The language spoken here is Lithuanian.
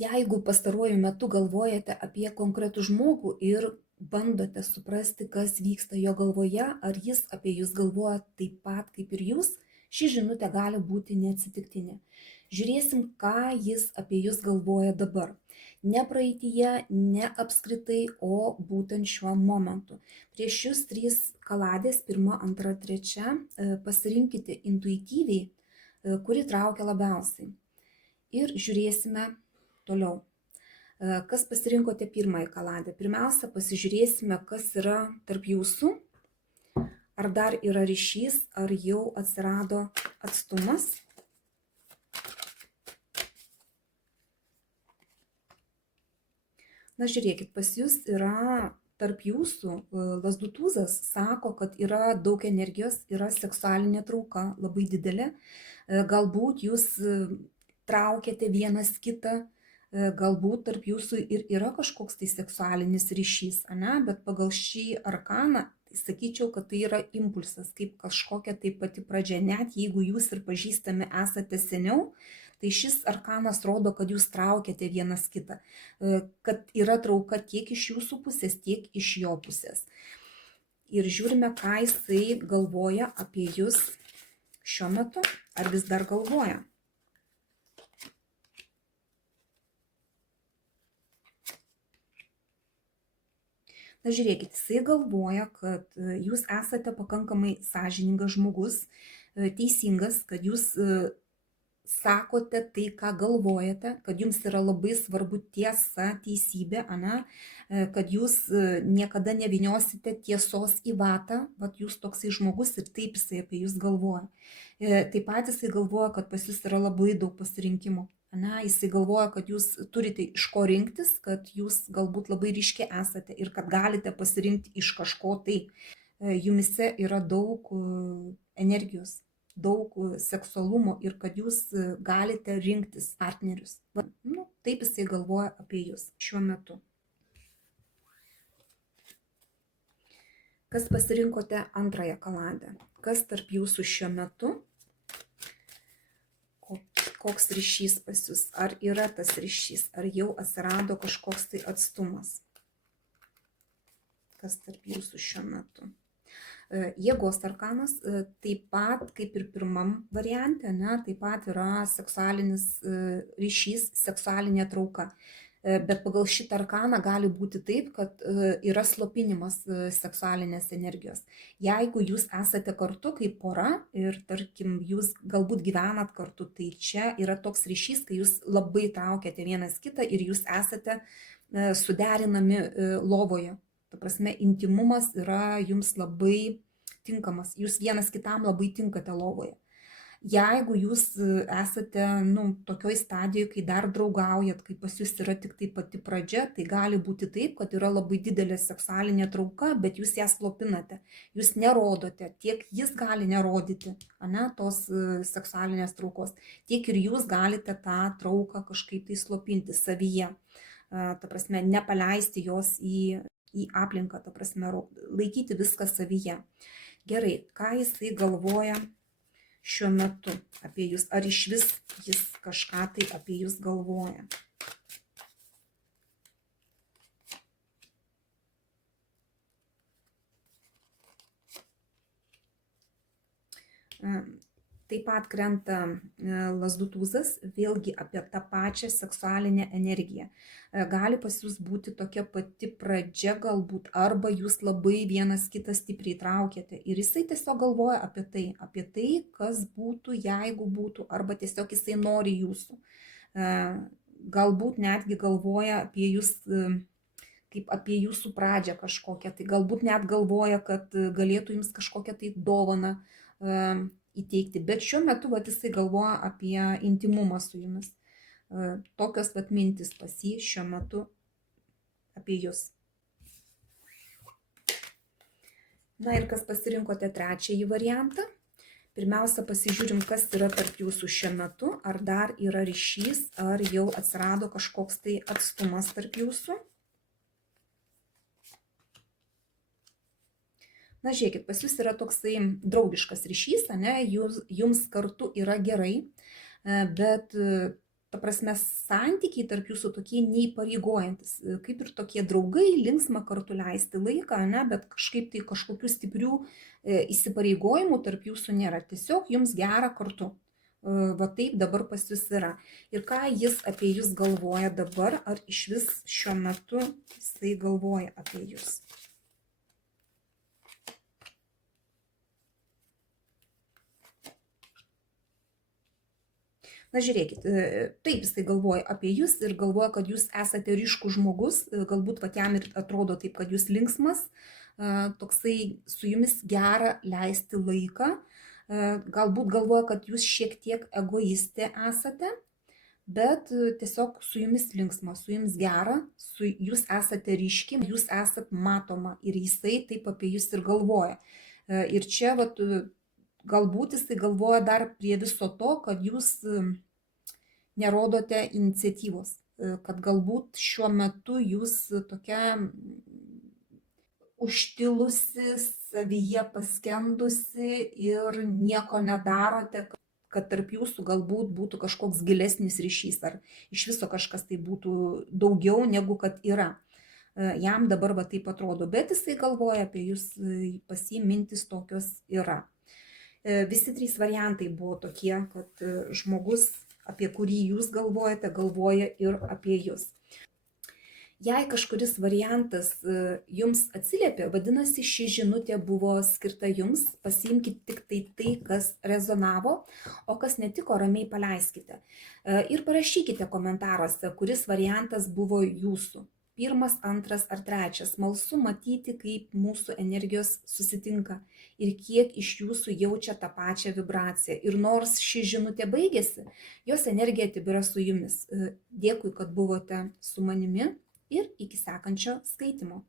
Jeigu pastaruoju metu galvojate apie konkretų žmogų ir bandote suprasti, kas vyksta jo galvoje, ar jis apie jūs galvoja taip pat kaip ir jūs, ši žinutė gali būti neatsitiktinė. Žiūrėsim, ką jis apie jūs galvoja dabar. Ne praeityje, ne apskritai, o būtent šiuo momentu. Prieš jūs 3 kaladės, 1, 2, 3, pasirinkite intuityviai, kuri traukia labiausiai. Ir žiūrėsime toliau. Kas pasirinkote pirmąją kaladę? Pirmiausia, pasižiūrėsime, kas yra tarp jūsų. Ar dar yra ryšys, ar jau atsirado atstumas. Na, žiūrėkit, pas jūs yra tarp jūsų, lazdų tūzas sako, kad yra daug energijos, yra seksualinė trauka labai didelė. Galbūt jūs traukiate vienas kitą, galbūt tarp jūsų ir yra kažkoks tai seksualinis ryšys, ane? Bet pagal šį arkaną, tai sakyčiau, kad tai yra impulsas, kaip kažkokia tai pati pradžia, net jeigu jūs ir pažįstami esate seniau, tai šis arkanas rodo, kad jūs traukiate vienas kitą, kad yra trauka tiek iš jūsų pusės, tiek iš jo pusės. Ir žiūrime, ką jisai galvoja apie jūs šiuo metu, ar vis dar galvoja. Na, žiūrėkit, jisai galvoja, kad jūs esate pakankamai sąžiningas žmogus, teisingas, kad jūs sakote tai, ką galvojate, kad jums yra labai svarbu tiesa, teisybė, ane? Kad jūs niekada nevyniosite tiesos į vatą, vat jūs toksai žmogus ir taip jisai apie jūs galvoja. Taip pat jisai galvoja, kad pas jūs yra labai daug pasirinkimų. Ane, jisai galvoja, kad jūs turite iš ko rinktis, kad jūs galbūt labai ryškiai esate ir kad galite pasirinkti iš kažko tai. Jumise yra daug energijos, daug seksualumo ir kad jūs galite rinktis partnerius. Nu, taip jisai galvoja apie jūs šiuo metu. Kas pasirinkote antrąją kaladę? Kas tarp jūsų šiuo metu? Koks ryšys pas jūs? Ar yra tas ryšys? Ar jau atsirado kažkoks tai atstumas? Kas tarp jūsų šiuo metu? Jėgos arkanas taip pat, kaip ir pirmam variante, ne, taip pat yra seksualinis ryšys, seksualinė trauka. Bet pagal šitą arkaną gali būti taip, kad yra slopinimas seksualinės energijos. Jeigu jūs esate kartu kaip pora ir, tarkim, jūs galbūt gyvenat kartu, tai čia yra toks ryšys, kai jūs labai traukiate vienas kitą ir jūs esate suderinami lovoje. Ta prasme, intimumas yra jums labai tinkamas, jūs vienas kitam labai tinkate lovoje. Jeigu jūs esate tokioj stadijoje, kai dar draugaujat, kai pas jūs yra tik tai pati pradžia, tai gali būti taip, kad yra labai didelė seksualinė trauka, bet jūs ją slopinate, jūs nerodote, tiek jis gali nerodyti, ane, tos seksualinės traukos, tiek ir jūs galite tą trauką kažkaip tai slopinti savyje, ta prasme, nepaleisti jos į aplinką, ta prasme, laikyti viską savyje. Gerai, ką jisai galvoja šiuo metu apie jūs, ar iš vis jis kažką tai apie jūs galvoja. Taip pat krenta lazdų tūzas, vėlgi apie tą pačią seksualinę energiją. Gali pas jūs būti tokia pati pradžia galbūt, arba jūs labai vienas kitą stipriai traukiate ir jisai tiesiog galvoja apie tai, kas būtų, jeigu būtų, arba tiesiog jisai nori jūsų. Galbūt netgi galvoja apie jūs kaip apie jūsų pradžią kažkokią, tai galbūt net galvoja, kad galėtų jums kažkokią tai dovaną įteikti, bet šiuo metu jisai galvoja apie intimumą su jumis. Tokios mintis pas jį šiuo metu apie jūs. Na ir kas pasirinkote trečiąjį variantą? Pirmiausia, pasižiūrim, kas yra tarp jūsų šiuo metu, ar dar yra ryšys, ar jau atsirado kažkoks tai atstumas tarp jūsų. Na, žiūrėkit, pas jūs yra toksai draugiškas ryšys, ane, jums kartu yra gerai, bet ta prasme, santykiai tarp jūsų tokie neįpareigojantis, kaip ir tokie draugai, linksma kartu leisti laiką, ne, bet kažkaip tai kažkokių stiprių įsipareigojimų tarp jūsų nėra, tiesiog jums gera kartu. Va taip dabar pas jūs yra. Ir ką jis apie jūs galvoja dabar, ar iš vis šiuo metu jisai galvoja apie jūs. Na, žiūrėkit, taip jisai galvoja apie jūs ir galvoja, kad jūs esate ryškus žmogus, galbūt vat jam ir atrodo taip, kad jūs linksmas, toksai su jumis gera leisti laiką, galbūt galvoja, kad jūs šiek tiek egoistė esate, bet tiesiog su jumis linksma, su jumis gera, jūs esate ryški, jūs esate matoma ir jisai taip apie jūs ir galvoja. Ir čia vat, galbūt jisai galvoja dar prie viso to, kad jūs nerodote iniciatyvos, kad galbūt šiuo metu jūs tokia užtilusi, savyje paskendusi ir nieko nedarote, kad tarp jūsų galbūt būtų kažkoks gilesnis ryšys, ar iš viso kažkas tai būtų daugiau negu kad yra. Jam dabar va taip atrodo, bet jisai galvoja apie jūs, pas jį mintis tokios yra. Visi trys variantai buvo tokie, kad žmogus, apie kurį jūs galvojate, galvoja ir apie jūs. Jei kažkuris variantas jums atsiliepė, vadinasi, ši žinutė buvo skirta jums, pasiimkite tik tai, kas rezonavo, o kas netiko, ramiai paleiskite. Ir parašykite komentaruose, kuris variantas buvo jūsų. Pirmas, antras ar trečias. Smalsu matyti, kaip mūsų energijos susitinka ir kiek iš jūsų jaučia tą pačią vibraciją. Ir nors ši žinutė baigėsi, jos energija tebėra su jumis. Dėkui, kad buvote su manimi ir iki sekančio skaitymo.